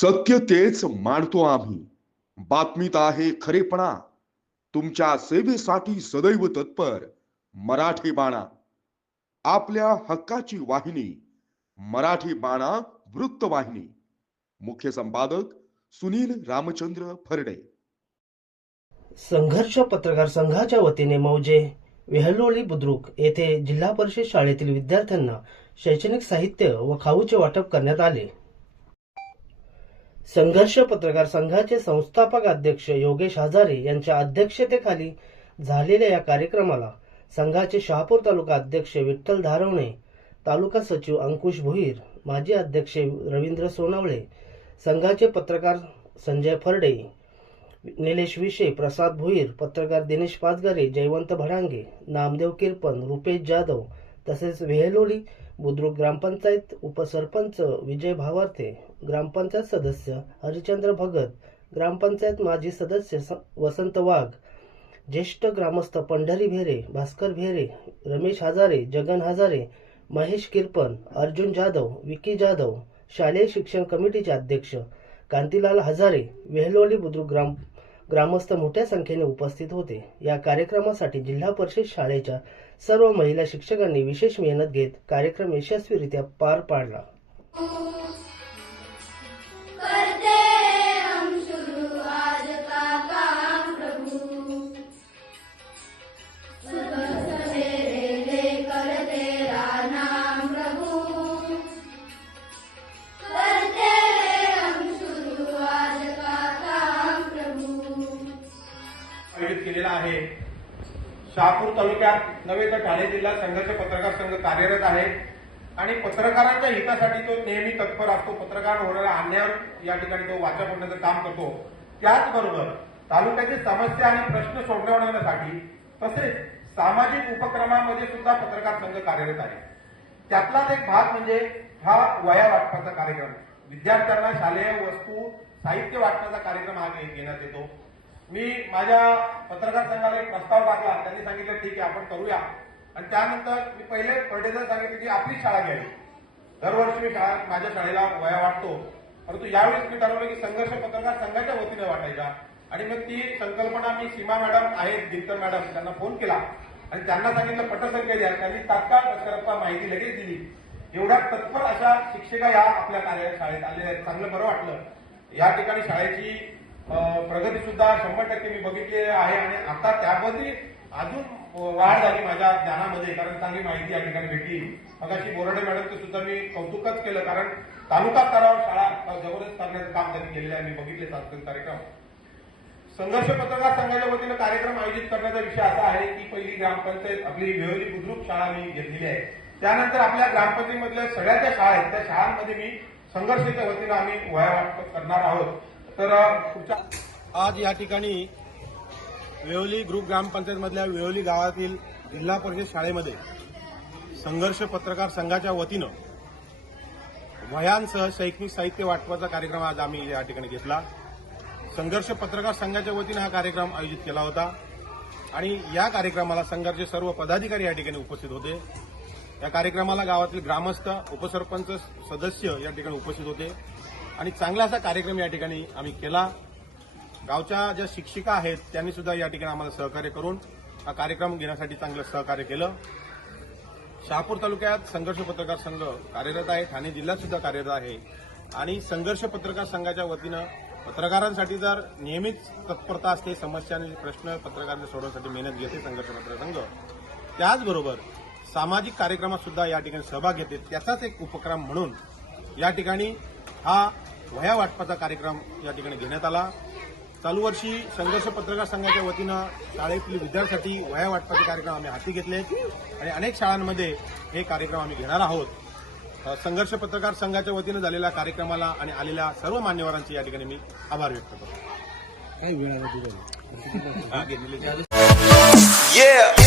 सत्य तेच मांडतो आम्ही. बातमीत आहे खरेपणा. तुमच्या सेवेसाठी सदैव तत्पर मराठी बाणा. आपल्या हक्काची वाहिनी मराठी बाणा वृत्तवाहिनी मुख्य संपादक सुनील रामचंद्र फरडे. संघर्ष पत्रकार संघाच्या वतीने मौजे वेहलोळी बुद्रुक येथे जिल्हा परिषद शाळेतील विद्यार्थ्यांना शैक्षणिक साहित्य व खाऊचे वाटप करण्यात आले. संघर्ष पत्रकार संघाचे संस्थापक अध्यक्ष योगेश हजारे यांच्या अध्यक्षतेखाली झालेल्या या कार्यक्रमाला संघाचे शहापूर तालुका अध्यक्ष विठ्ठल धारवणे तालुका सचिव अंकुश भोईर माजी अध्यक्ष रवींद्र सोनावळे संघाचे पत्रकार संजय फरडे निलेश विशे प्रसाद भोईर पत्रकार दिनेश पाचगरे जयवंत भडांगे नामदेव किरपन रुपेश जाधव तसेच वेहलोली बुद्रुक ग्रामपंचायत उपसरपंच विजय भावार्थे ग्रामपंचायत सदस्य हरिचंद्र भगत ग्रामपंचायत माजी सदस्य स- वसंत वाघ ज्येष्ठ ग्रामस्थ पंढरी भेरे भास्कर भेरे रमेश हजारे जगन हजारे महेश किरपन अर्जुन जाधव विकी जाधव शालेय शिक्षण कमिटीचे अध्यक्ष कांतीलाल हजारे वेहलोली बुद्रुक ग्राम ग्रामस्थ मोठ्या संख्येने उपस्थित होते. या कार्यक्रमासाठी जिल्हा परिषद शाळेच्या सर्व महिला शिक्षकांनी विशेष मेहनत घेत कार्यक्रम यशस्वीरित्या पार पाडला. शहापूर तालुक्यात नव्हे तर ठाणे जिल्हा संघर्ष पत्रकार संघ कार्यरत आहे. आणि पत्रकारांच्या हितासाठी तो नेहमी तत्पर असतो. पत्रकार होणाऱ्या अन्यायावर या ठिकाणी तो वाचा फोडण्याचं काम करतो. त्याचबरोबर तालुक्याची समस्या आणि प्रश्न सोडवण्यासाठी तसेच सामाजिक उपक्रमामध्ये सुद्धा पत्रकार संघ कार्यरत आहे. त्यातलाच एक भाग म्हणजे हा वया वाटपाचा कार्यक्रम. विद्यार्थ्यांना शालेय वस्तू साहित्य वाटण्याचा कार्यक्रम हा घेण्यात येतो. मी माझ्या पत्रकार संघाला एक प्रस्ताव टाकला. त्यांनी सांगितलं ठीक आहे आपण करूया. आणि त्यानंतर मी पहिले पर्टेजर सांगितले की आपली शाळा घ्यावी. दरवर्षी मी शाळा माझ्या शाळेला वया वाटतो परंतु यावेळेस मी ठरवलं की संघर्ष पत्रकार संघाच्या वतीने वाटायचा. आणि मग ती संकल्पना मी सीमा मॅडम आहेत दिनकर मॅडम त्यांना फोन केला. आणि त्यांना सांगितलं पटसंख्या द्या. त्यांनी तात्काळ पत्रकार माहिती लगेच दिली. एवढ्या तत्पर अशा शिक्षिका या आपल्या कार्य शाळेत आलेल्या आहेत. चांगलं बरं वाटलं. या ठिकाणी शाळेची प्रगती सुद्धा शंभर टक्के मी बघितली आहे आणि आता त्यामध्ये अजून वाढ झाली माझ्या ज्ञानामध्ये कारण चांगली माहिती या ठिकाणी भेटली. मगाशी बोराडे मॅडमचं सुद्धा मी कौतुकच केलं कारण तालुका स्तरावर शाळा जबरदस्त करण्याचं काम त्यांनी केलेलं आहे. मी बघितले सांस्कृतिक कार्यक्रम. संघर्ष पत्रकार संघाच्या वतीनं कार्यक्रम आयोजित करण्याचा विषय असा आहे की पहिली ग्रामपंचायत आपली विहोली बुद्रुक शाळा मी घेतलेली आहे. त्यानंतर आपल्या ग्रामपंचायतीमधल्या सगळ्या ज्या शाळा आहेत त्या शाळांमध्ये मी संघर्षाच्या वतीनं आम्ही वया वाटप करणार आहोत. तर आज या ठिकाणी वेवली ग्रुप ग्रामपंचायतमधल्या वेवली गावातील जिल्हा परिषद शाळेमध्ये संघर्ष पत्रकार संघाच्या वतीनं वयांसह शैक्षणिक साहित्य वाटपाचा कार्यक्रम आज आम्ही या ठिकाणी घेतला. संघर्ष पत्रकार संघाच्या वतीनं हा कार्यक्रम आयोजित केला होता. आणि या कार्यक्रमाला संघाचे सर्व पदाधिकारी या ठिकाणी उपस्थित होते. या कार्यक्रमाला गावातील ग्रामस्थ उपसरपंच सदस्य या ठिकाणी उपस्थित होते. आणि चांगला असा कार्यक्रम या ठिकाणी आम्ही केला. गावच्या ज्या शिक्षिका आहेत त्यांनी सुद्धा या ठिकाणी आम्हाला सहकार्य करून हा कार्यक्रम घेण्यासाठी चांगलं सहकार्य केलं. शहापूर तालुक्यात संघर्ष पत्रकार संघ कार्यरत आहे ठाणे जिल्ह्यात सुद्धा कार्यरत आहे. आणि संघर्ष पत्रकार संघाच्या वतीनं पत्रकारांसाठी जर नेहमीच तत्परता असते समस्या आणि प्रश्न पत्रकारांना सोडवण्यासाठी मेहनत घेते संघर्ष पत्रकार संघ त्याचबरोबर सामाजिक कार्यक्रमात सुद्धा या ठिकाणी सहभाग घेते. त्याचाच एक उपक्रम म्हणून या ठिकाणी हा वह्या वाटपाचा कार्यक्रम या ठिकाणी घेण्यात आला. चालू वर्षी संघर्ष पत्रकार संघाच्या वतीनं शाळेतील विद्यार्थ्यांसाठी वह्या वाटपाचे कार्यक्रम आम्ही हाती घेतले. आणि अनेक शाळांमध्ये हे कार्यक्रम आम्ही घेणार आहोत. संघर्ष पत्रकार संघाच्या वतीनं झालेल्या कार्यक्रमाला आणि आलेल्या सर्व मान्यवरांचे या ठिकाणी मी आभार व्यक्त करतो. काय वेळ Yeah.